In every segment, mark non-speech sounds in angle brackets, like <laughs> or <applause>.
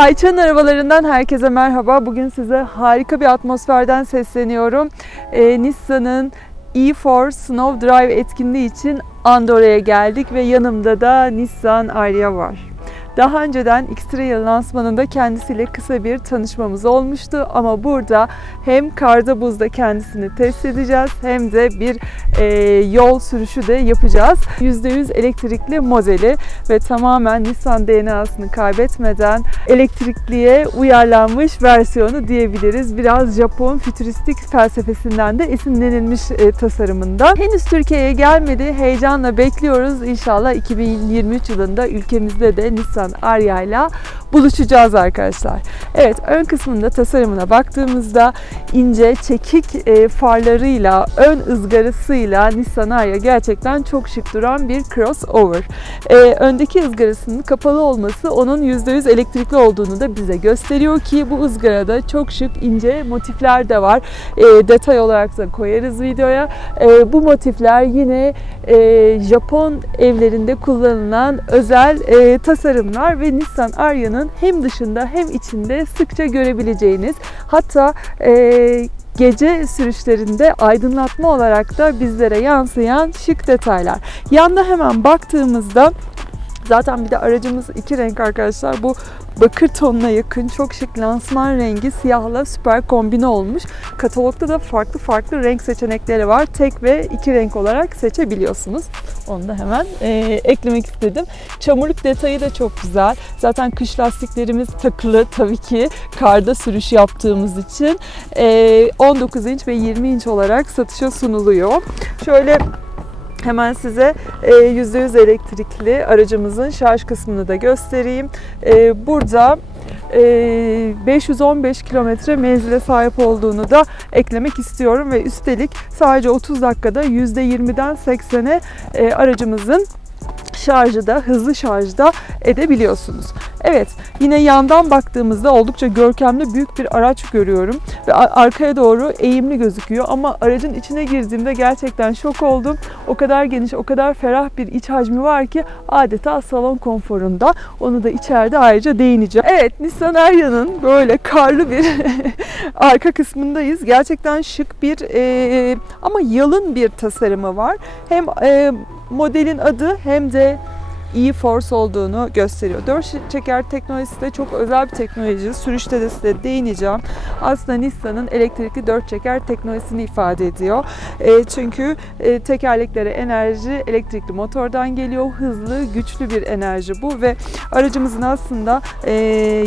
Ayça'nın arabalarından herkese merhaba. Bugün size harika bir atmosferden sesleniyorum. Ee, Nissan'ın E4 Snow Drive etkinliği için Andorra'ya geldik ve yanımda da Nissan Ariya var. Daha önceden X-Trail lansmanında kendisiyle kısa bir tanışmamız olmuştu ama burada hem karda buzda kendisini test edeceğiz hem de bir e, yol sürüşü de yapacağız. %100 elektrikli modeli ve tamamen Nissan DNA'sını kaybetmeden elektrikliye uyarlanmış versiyonu diyebiliriz. Biraz Japon fütüristik felsefesinden de esinlenilmiş e, tasarımında. Henüz Türkiye'ye gelmedi. Heyecanla bekliyoruz. İnşallah 2023 yılında ülkemizde de Nissan Ariya ile buluşacağız arkadaşlar. Evet ön kısmında tasarımına baktığımızda ince çekik e, farlarıyla, ön ızgarasıyla Nissan Ariya gerçekten çok şık duran bir crossover. E, öndeki ızgarasının kapalı olması onun %100 elektrikli olduğunu da bize gösteriyor ki bu ızgarada çok şık ince motifler de var. E, detay olarak da koyarız videoya. Bu motifler yine Japon evlerinde kullanılan özel e, tasarımlar ve Nissan Aria'nın hem dışında hem içinde sıkça görebileceğiniz hatta e, gece sürüşlerinde aydınlatma olarak da bizlere yansıyan şık detaylar. Yanda hemen baktığımızda Zaten bir de aracımız iki renk arkadaşlar. Bu bakır tonuna yakın çok şık lansman rengi siyahla süper kombine olmuş. Katalogda da farklı farklı renk seçenekleri var. Tek ve iki renk olarak seçebiliyorsunuz. Onu da hemen e, eklemek istedim. Çamurluk detayı da çok güzel. Zaten kış lastiklerimiz takılı tabii ki karda sürüş yaptığımız için. E, 19 inç ve 20 inç olarak satışa sunuluyor. Şöyle Hemen size e, %100 elektrikli aracımızın şarj kısmını da göstereyim. E, Burada e, 515 kilometre menzile sahip olduğunu da eklemek istiyorum ve üstelik sadece 30 dakikada %20'den 80'e e, aracımızın şarjı da hızlı şarjda edebiliyorsunuz. Evet yine yandan baktığımızda oldukça görkemli büyük bir araç görüyorum ve arkaya doğru eğimli gözüküyor ama aracın içine girdiğimde gerçekten şok oldum. O kadar geniş, o kadar ferah bir iç hacmi var ki adeta salon konforunda. Onu da içeride ayrıca değineceğim. Evet Nissan Aria'nın böyle karlı bir <laughs> arka kısmındayız. Gerçekten şık bir e, ama yalın bir tasarımı var. Hem e, modelin adı hem de e-Force olduğunu gösteriyor. Dört çeker teknolojisi de çok özel bir teknoloji. Sürüşte de size değineceğim. Aslında Nissan'ın elektrikli dört çeker teknolojisini ifade ediyor. E, çünkü e, tekerleklere enerji elektrikli motordan geliyor. Hızlı, güçlü bir enerji bu ve aracımızın aslında e,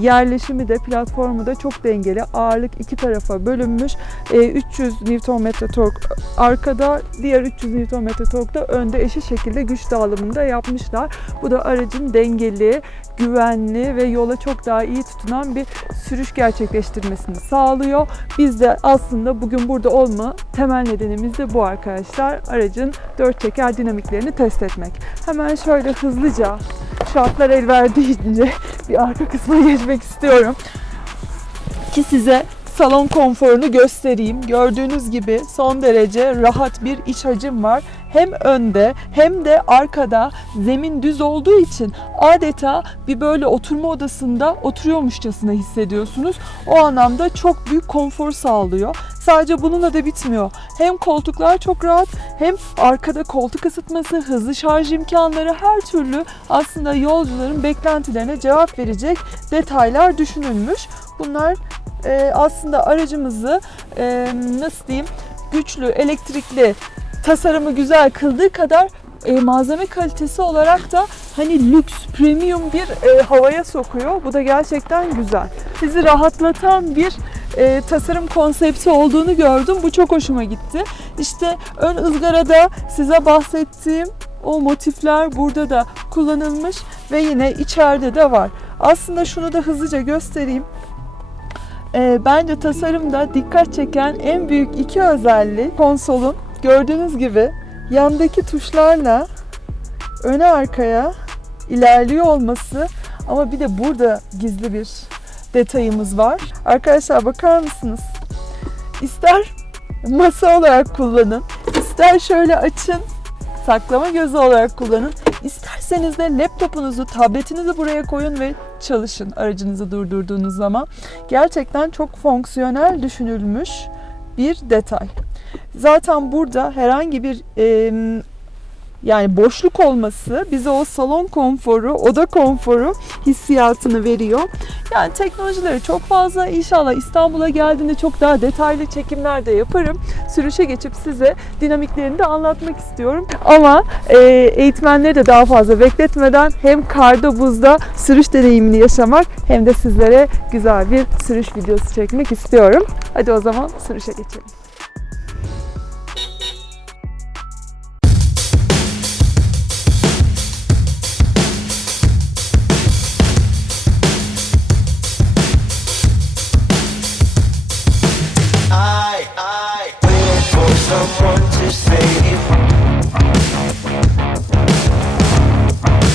yerleşimi de platformu da çok dengeli. Ağırlık iki tarafa bölünmüş. E, 300 Nm tork arkada, diğer 300 Nm tork da önde eşit şekilde güç dağılımında yapmışlar. Bu da aracın dengeli, güvenli ve yola çok daha iyi tutunan bir sürüş gerçekleştirmesini sağlıyor. Biz de aslında bugün burada olma temel nedenimiz de bu arkadaşlar. Aracın dört teker dinamiklerini test etmek. Hemen şöyle hızlıca şartlar el verdiğince bir arka kısma geçmek istiyorum ki size salon konforunu göstereyim. Gördüğünüz gibi son derece rahat bir iç hacim var. Hem önde hem de arkada zemin düz olduğu için adeta bir böyle oturma odasında oturuyormuşçasına hissediyorsunuz. O anlamda çok büyük konfor sağlıyor. Sadece bununla da bitmiyor. Hem koltuklar çok rahat hem arkada koltuk ısıtması, hızlı şarj imkanları her türlü aslında yolcuların beklentilerine cevap verecek detaylar düşünülmüş. Bunlar e, aslında aracımızı e, nasıl diyeyim güçlü, elektrikli, tasarımı güzel kıldığı kadar e, malzeme kalitesi olarak da hani lüks, premium bir e, havaya sokuyor. Bu da gerçekten güzel. Sizi rahatlatan bir e, tasarım konsepti olduğunu gördüm. Bu çok hoşuma gitti. İşte ön ızgarada size bahsettiğim o motifler burada da kullanılmış ve yine içeride de var. Aslında şunu da hızlıca göstereyim. E, bence tasarımda dikkat çeken en büyük iki özellik konsolun gördüğünüz gibi yandaki tuşlarla öne arkaya ilerliyor olması ama bir de burada gizli bir detayımız var. Arkadaşlar bakar mısınız? İster masa olarak kullanın. İster şöyle açın, saklama gözü olarak kullanın. İsterseniz de laptopunuzu, tabletinizi buraya koyun ve çalışın aracınızı durdurduğunuz zaman. Gerçekten çok fonksiyonel düşünülmüş bir detay. Zaten burada herhangi bir e, yani boşluk olması bize o salon konforu, oda konforu hissiyatını veriyor. Yani teknolojileri çok fazla. İnşallah İstanbul'a geldiğinde çok daha detaylı çekimler de yaparım. Sürüşe geçip size dinamiklerini de anlatmak istiyorum. Ama e, eğitmenleri de daha fazla bekletmeden hem karda buzda sürüş deneyimini yaşamak hem de sizlere güzel bir sürüş videosu çekmek istiyorum. Hadi o zaman sürüşe geçelim. I, for someone to save.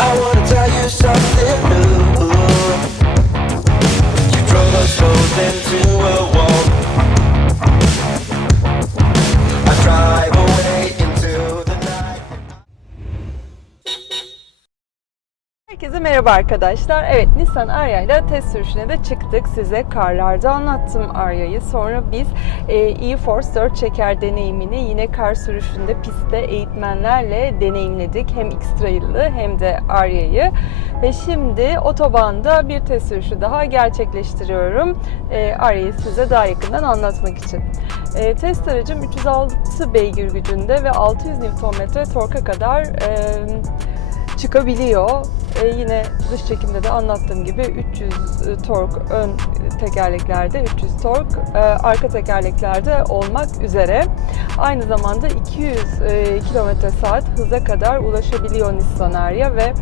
I wanna tell you something new. You drove us both into a wall. I drive Herkese merhaba arkadaşlar. Evet Nissan Arya ile test sürüşüne de çıktık. Size karlarda anlattım Arya'yı. Sonra biz e, e-Force 4 çeker deneyimini yine kar sürüşünde pistte eğitmenlerle deneyimledik. Hem X-Trail'ı hem de Arya'yı. Ve şimdi otobanda bir test sürüşü daha gerçekleştiriyorum. E, Arya'yı size daha yakından anlatmak için. E, test aracım 306 beygir gücünde ve 600 Nm torka kadar e, çıkabiliyor. Ee, yine dış çekimde de anlattığım gibi 300 tork ön tekerleklerde, 300 tork e, arka tekerleklerde olmak üzere. Aynı zamanda 200 km saat hıza kadar ulaşabiliyor Nissan Ariya ve e,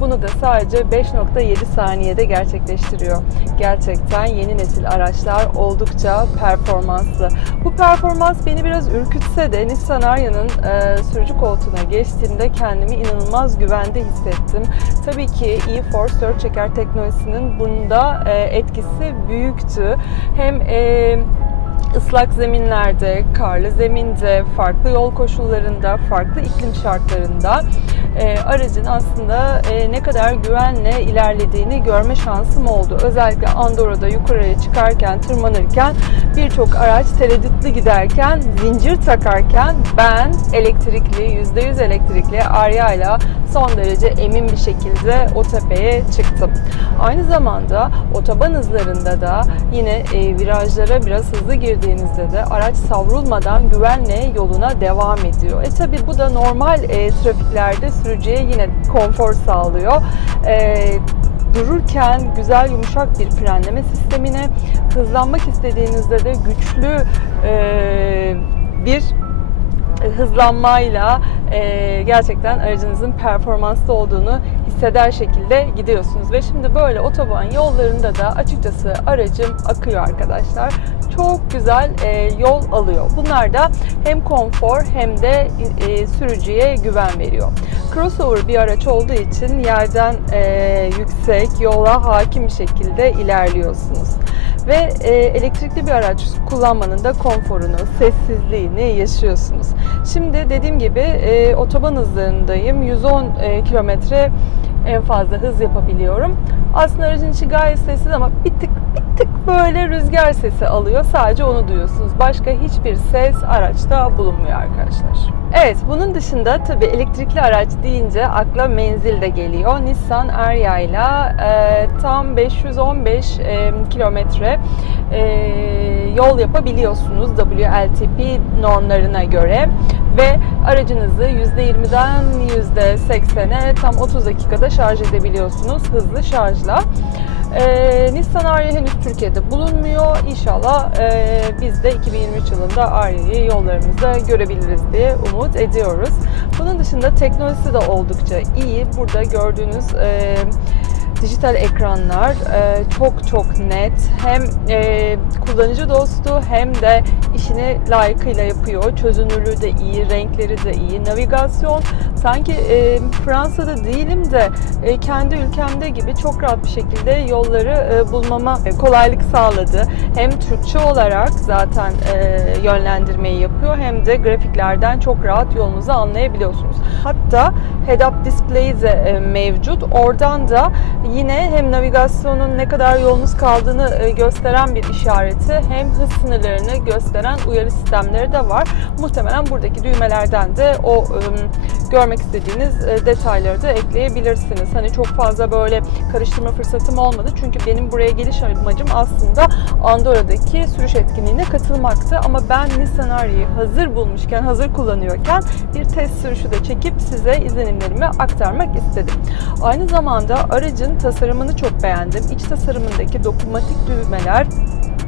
bunu da sadece 5.7 saniyede gerçekleştiriyor. Gerçekten yeni nesil araçlar oldukça performanslı. Bu performans beni biraz ürkütse de Nissan Aria'nın e, sürücü koltuğuna geçtiğimde kendimi inanılmaz güvende hissettim. Tabii ki e-Force 4 çeker teknolojisinin bunda e, etkisi büyüktü. Hem e, ıslak zeminlerde, karlı zeminde, farklı yol koşullarında, farklı iklim şartlarında e, aracın aslında e, ne kadar güvenle ilerlediğini görme şansım oldu. Özellikle Andorra'da yukarıya çıkarken, tırmanırken birçok araç tereddütlü giderken, zincir takarken ben elektrikli, %100 elektrikli Arya ile son derece emin bir şekilde o tepeye çıktım. Aynı zamanda otoban hızlarında da yine e, virajlara biraz hızlı girdiğinizde de araç savrulmadan güvenle yoluna devam ediyor. E tabi bu da normal e, trafiklerde sürücüye yine konfor sağlıyor. E, dururken güzel yumuşak bir frenleme sistemine, hızlanmak istediğinizde de güçlü e, bir hızlanmayla e, gerçekten aracınızın performanslı olduğunu hisseder şekilde gidiyorsunuz. Ve şimdi böyle otoban yollarında da açıkçası aracım akıyor arkadaşlar. Çok güzel e, yol alıyor. Bunlar da hem konfor hem de e, sürücüye güven veriyor. Crossover bir araç olduğu için yerden e, yüksek yola hakim bir şekilde ilerliyorsunuz ve e, elektrikli bir araç kullanmanın da konforunu, sessizliğini yaşıyorsunuz. Şimdi dediğim gibi e, otoban hızlarındayım. 110 e, kilometre en fazla hız yapabiliyorum. Aslında aracın içi gayet sessiz ama bir tık bir tık böyle rüzgar sesi alıyor. Sadece onu duyuyorsunuz. Başka hiçbir ses araçta bulunmuyor arkadaşlar. Evet, bunun dışında tabii elektrikli araç deyince akla menzil de geliyor. Nissan Ariya ile e, tam 515 e, kilometre e, yol yapabiliyorsunuz WLTP normlarına göre ve aracınızı %20'den %80'e tam 30 dakikada şarj edebiliyorsunuz hızlı şarjla. Ee, Nissan Ariya henüz Türkiye'de bulunmuyor. İnşallah e, biz de 2023 yılında Aria'yı yollarımızda görebiliriz diye umut ediyoruz. Bunun dışında teknolojisi de oldukça iyi. Burada gördüğünüz e, dijital ekranlar e, çok çok net. Hem e, kullanıcı dostu hem de işini layıkıyla yapıyor. Çözünürlüğü de iyi, renkleri de iyi. Navigasyon sanki e, Fransa'da değilim de e, kendi ülkemde gibi çok rahat bir şekilde yolları e, bulmama e, kolaylık sağladı. Hem Türkçe olarak zaten e, yönlendirmeyi yapıyor hem de grafiklerden çok rahat yolunuzu anlayabiliyorsunuz. Hatta head-up display de e, mevcut. Oradan da yine hem navigasyonun ne kadar yolunuz kaldığını e, gösteren bir işareti hem hız sınırlarını gösteren uyarı sistemleri de var. Muhtemelen buradaki düğmelerden de o görmek istediğiniz e, detayları da ekleyebilirsiniz. Hani çok fazla böyle karıştırma fırsatım olmadı. Çünkü benim buraya geliş amacım aslında Andorra'daki sürüş etkinliğine katılmaktı. Ama ben Nissan Aria'yı hazır bulmuşken, hazır kullanıyorken bir test sürüşü de çekip size izlenimlerimi aktarmak istedim. Aynı zamanda aracın tasarımını çok beğendim. İç tasarımındaki dokunmatik düğmeler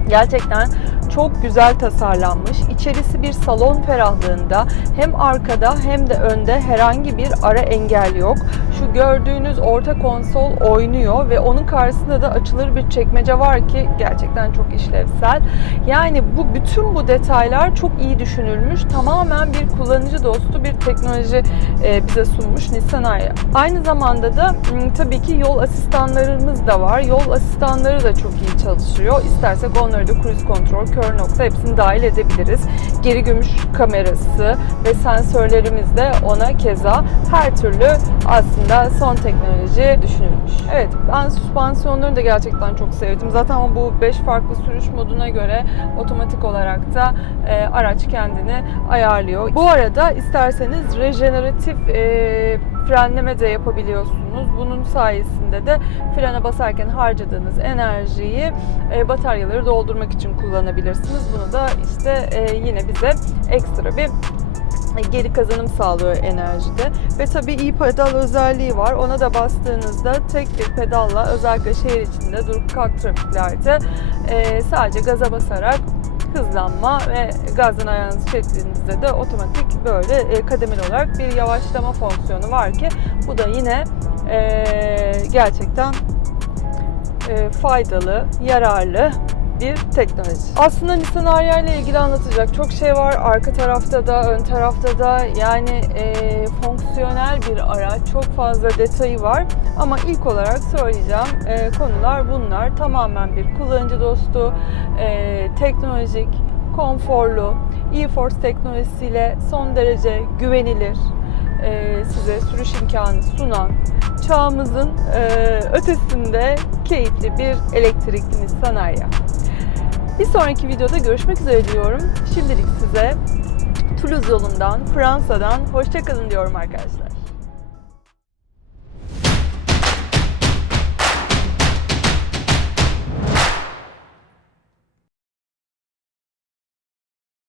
gerçekten çok güzel tasarlanmış. İçerisi bir salon ferahlığında hem arkada hem de önde herhangi bir ara engel yok. Şu gördüğünüz orta konsol oynuyor ve onun karşısında da açılır bir çekmece var ki gerçekten çok işlevsel. Yani bu bütün bu detaylar çok iyi düşünülmüş. Tamamen bir kullanıcı dostu bir teknoloji e, bize sunmuş Nissan Ariya. Aynı zamanda da m, tabii ki yol asistanlarımız da var. Yol asistanları da çok iyi çalışıyor. İstersek onları da cruise control, kör nokta hepsini dahil edebiliriz. Geri gümüş kamerası ve sensörlerimiz de ona keza her türlü aslında son teknoloji düşünülmüş. Evet ben süspansiyonlarını da gerçekten çok sevdim. Zaten bu 5 farklı sürüş moduna göre otomatik olarak da e, araç kendini ayarlıyor. Bu arada isterseniz rejeneratif e, frenleme de yapabiliyorsunuz. Bunun sayesinde de frene basarken harcadığınız enerjiyi e, bataryaları doldurmak için kullanabilirsiniz. Bunu da işte e, yine bize ekstra bir geri kazanım sağlıyor enerjide. Ve tabii iyi pedal özelliği var. Ona da bastığınızda tek bir pedalla özellikle şehir içinde durup kalk trafiklerde e, sadece gaza basarak hızlanma ve gazdan ayağınızı çektiğinizde de otomatik böyle e, kademeli olarak bir yavaşlama fonksiyonu var ki bu da yine e, gerçekten e, faydalı, yararlı bir teknoloji. Aslında Nissan Ariya ile ilgili anlatacak çok şey var. Arka tarafta da, ön tarafta da yani e, fonksiyonel bir araç. Çok fazla detayı var. Ama ilk olarak söyleyeceğim e, konular bunlar. Tamamen bir kullanıcı dostu, e, teknolojik, konforlu, e-Force teknolojisiyle son derece güvenilir, e, size sürüş imkanı sunan, çağımızın e, ötesinde keyifli bir elektrikli Nissan Ariya. Bir sonraki videoda görüşmek üzere diyorum. Şimdilik size Toulouse yolundan, Fransa'dan hoşçakalın diyorum arkadaşlar.